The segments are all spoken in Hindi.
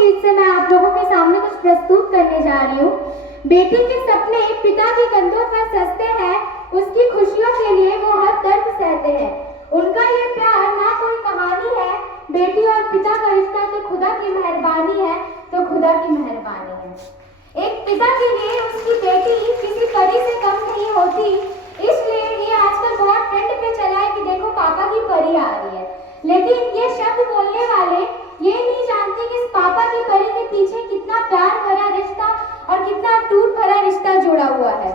चीज से मैं आप लोगों के सामने कुछ प्रस्तुत करने जा रही हूँ। बेटी के सपने पिता के कंधों पर सजते हैं, उसकी खुशियों के लिए वो हर दर्द सहते हैं। उनका ये प्यार ना कोई कहानी है, बेटी और पिता का रिश्ता तो खुदा की मेहरबानी है, तो खुदा की मेहरबानी है। एक पिता के लिए उसकी बेटी किसी परी से कम नहीं होती, इसलिए ये आजकल बहुत ट्रेंड पे चला है कि देखो पापा की परी आ रही है। लेकिन ये शब्द बोलने वाले ये नहीं जानते कि इस पापा की परी के पीछे कितना प्यार भरा रिश्ता और कितना टूट भरा रिश्ता जुड़ा हुआ है।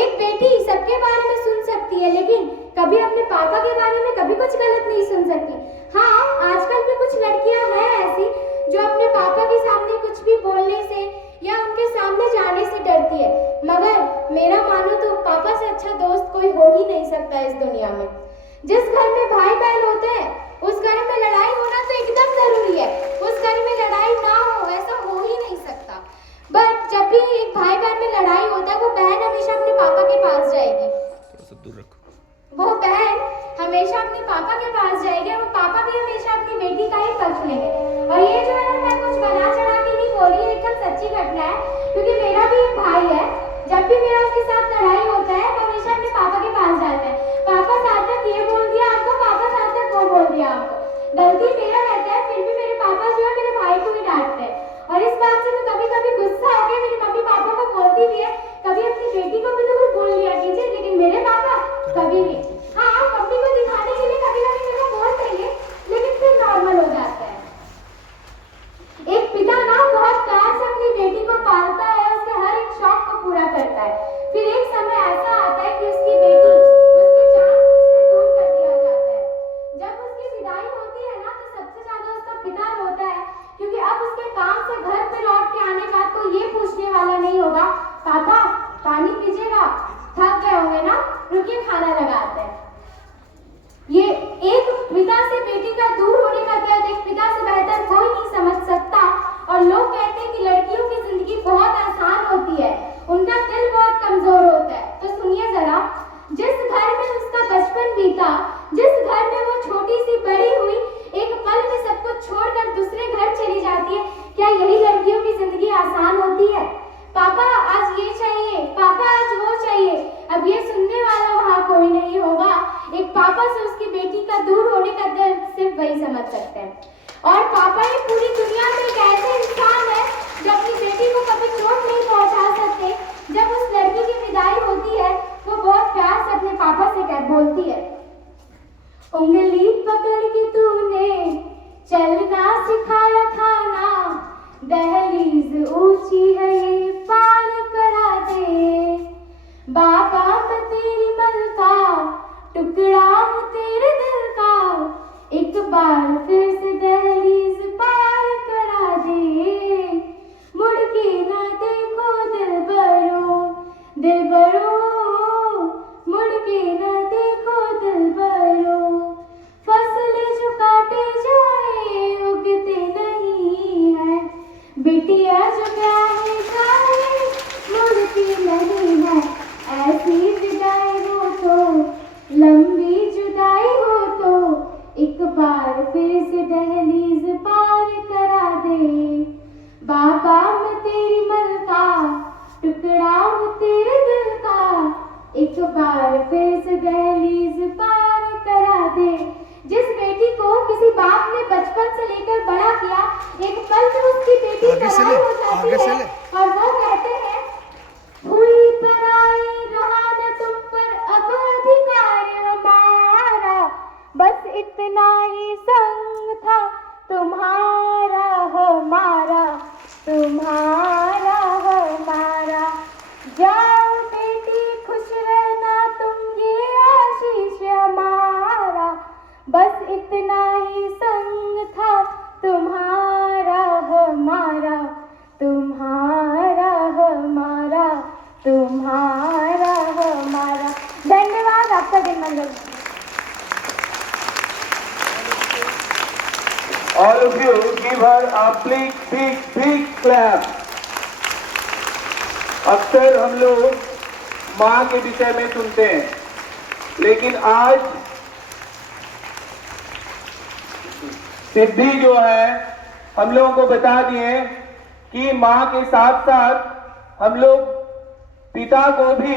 एक बेटी सबके बारे में सुन सकती है, लेकिन कभी अपने पापा के बारे में कभी कुछ गलत नहीं सुन सकती। हाँ, आजकल भी कुछ लड़कियां हैं ऐसी जो अपने पापा के सामने कुछ भी बोलने से या उनके सामने जाने से डरती है, मगर मेरा मानो तो पापा से अच्छा दोस्त कोई हो ही नहीं सकता इस दुनिया में। जिस घर में भाई बहन होते हैं उस घर में लड़ाई होना तो एकदम जरूरी है, उस घर में लड़ाई ना हो ऐसा हो ही नहीं सकता। बट जब भी एक भाई बहन में लड़ाई होता है वो बहन हमेशा अपने पापा के पास जाएगी, वो बहन हमेशा अपने पापा के पास जाएगी और वो पापा भी हमेशा अपनी बेटी का ही पक्ष लेंगे। और ये जो है ना, मैं कुछ बना चढ़ा के नहीं बोल रही, एकदम सच्ची घटना है, क्योंकि मेरा भी एक भाई है। जब भी मेरा उसके साथ लड़ाई होता है वो हमेशा अपने पापा के पास जाता है। पापा साथ तक ये बोल दिया आपको, पापा साथ तक वो बोल दिया आपको। गलती मेरा रहता है, फिर भी मेरे पापा जो है मेरे भाई को भी डांटते हैं। और इस बात से मैं कभी कभी गुस्सा होकर मेरी मम्मी पापा को बोलती भी है, कभी अपनी बेटी को भी तो कुछ बोल लिया कीजिए, लेकिन मेरे पापा कभी भी। हाँ, मम्मी को दिखाने के लिए कभी कभी मेरे को बोल देंगे, लेकिन फिर नॉर्मल हो जाता है। एक पिता ना बहुत प्यार से अपनी बेटी को पालता है, उसके हर एक शौक को पूरा करता है। फिर एक समय ऐसा आता है कि उसकी बेटी उसकी जान से दूर कर दिया जाता है। जब उसकी विदाई होती है ना, तो सबसे ज्यादा उसका पिता रोता है, क्योंकि अब उसके काम से घर पे लौट के आने का कोई ये पूछने वाला नहीं होगा, पापा पानी पीजिएगा, थक गए होंगे ना, रुकिए खाना लगाते हैं। ये एक पिता से बेटी का दूर होने का दर्द एक पिता से बेहतर कोई नहीं समझ सकता। और लोग कहते हैं कि लड़कियों की जिंदगी बहुत आसान होती है, उनका दिल बहुत कमजोर होता है। तो सुनिए जरा, जिस घर में उसका बचपन बीता, जिस घर में वो छोटी सी बड़ी हुई, एक पल में सब कुछ छोड़कर दूसरे घर चली जाती है, क्या यही लड़कियों की जिंदगी आसान होती है? पापा आज ये चाहिए, पापा आज वो चाहिए, अब ये सुनने वाला वहाँ कोई नहीं होगा। एक पापा से उसकी बेटी का दूर होने का दर्द सिर्फ वही समझ सकते हैं। और पापा ही पूरी दुनिया में एक ऐसे इंसान है जो अपनी बेटी को कभी चोट नहीं पहुँचा सकते। जब उस लड़की की विदाई होती है वो बहुत प्यार से अपने पापा से क्या बोलती है, उंगली पकड़ के तूने चलना सिखाया था ना, दहलीज ऊंची है ये पार करा दे। बाबा मैं तेरी मलका, टुकड़ा हूँ तेरे दिल का, एक बार फिर से दहलीज पार करा दे। मुड़ के ना देखो दिलबरो, दिलबरो, मुड़ के ना देखो दिलबरो, फसलें जो काटे जाए उगते नहीं है, बिटिया जो ब्याहे जाए मुड़ती नहीं है। ऐसी विदाई हो तो, लंबी जुदाई हो तो, एक बार फिर से दहलीज पार करा दे। बाबा मैं तेरी मलका, टुकड़ा हूँ तेरे दिल का, एक बार फिर से दहलीज पार करा दे। जिस बेटी को किसी बाप ने बचपन से लेकर बड़ा किया, एक पल में उसकी बेटी पराई हो जाती है और वो कहते हैं, हुई पराई रहा न तुम पर अब अधिकार हमारा, बस इतना ही संग था तुम्हारा हमारा, तुम्हारा हमारा। जाओ बेटी खुश रहना तुम ये आशीष हमारा, बस इतना ही संग था तुम्हारा हमारा, तुम्हारा हमारा, तुम्हारा हमारा। धन्यवाद, आपका दिन मंगल। All of you give her a big, big, big clap. अक्सर हम लोग माँ के विषय में सुनते हैं, लेकिन आज सिद्धि जो है हम लोगों को बता दिए कि माँ के साथ साथ हम लोग पिता को भी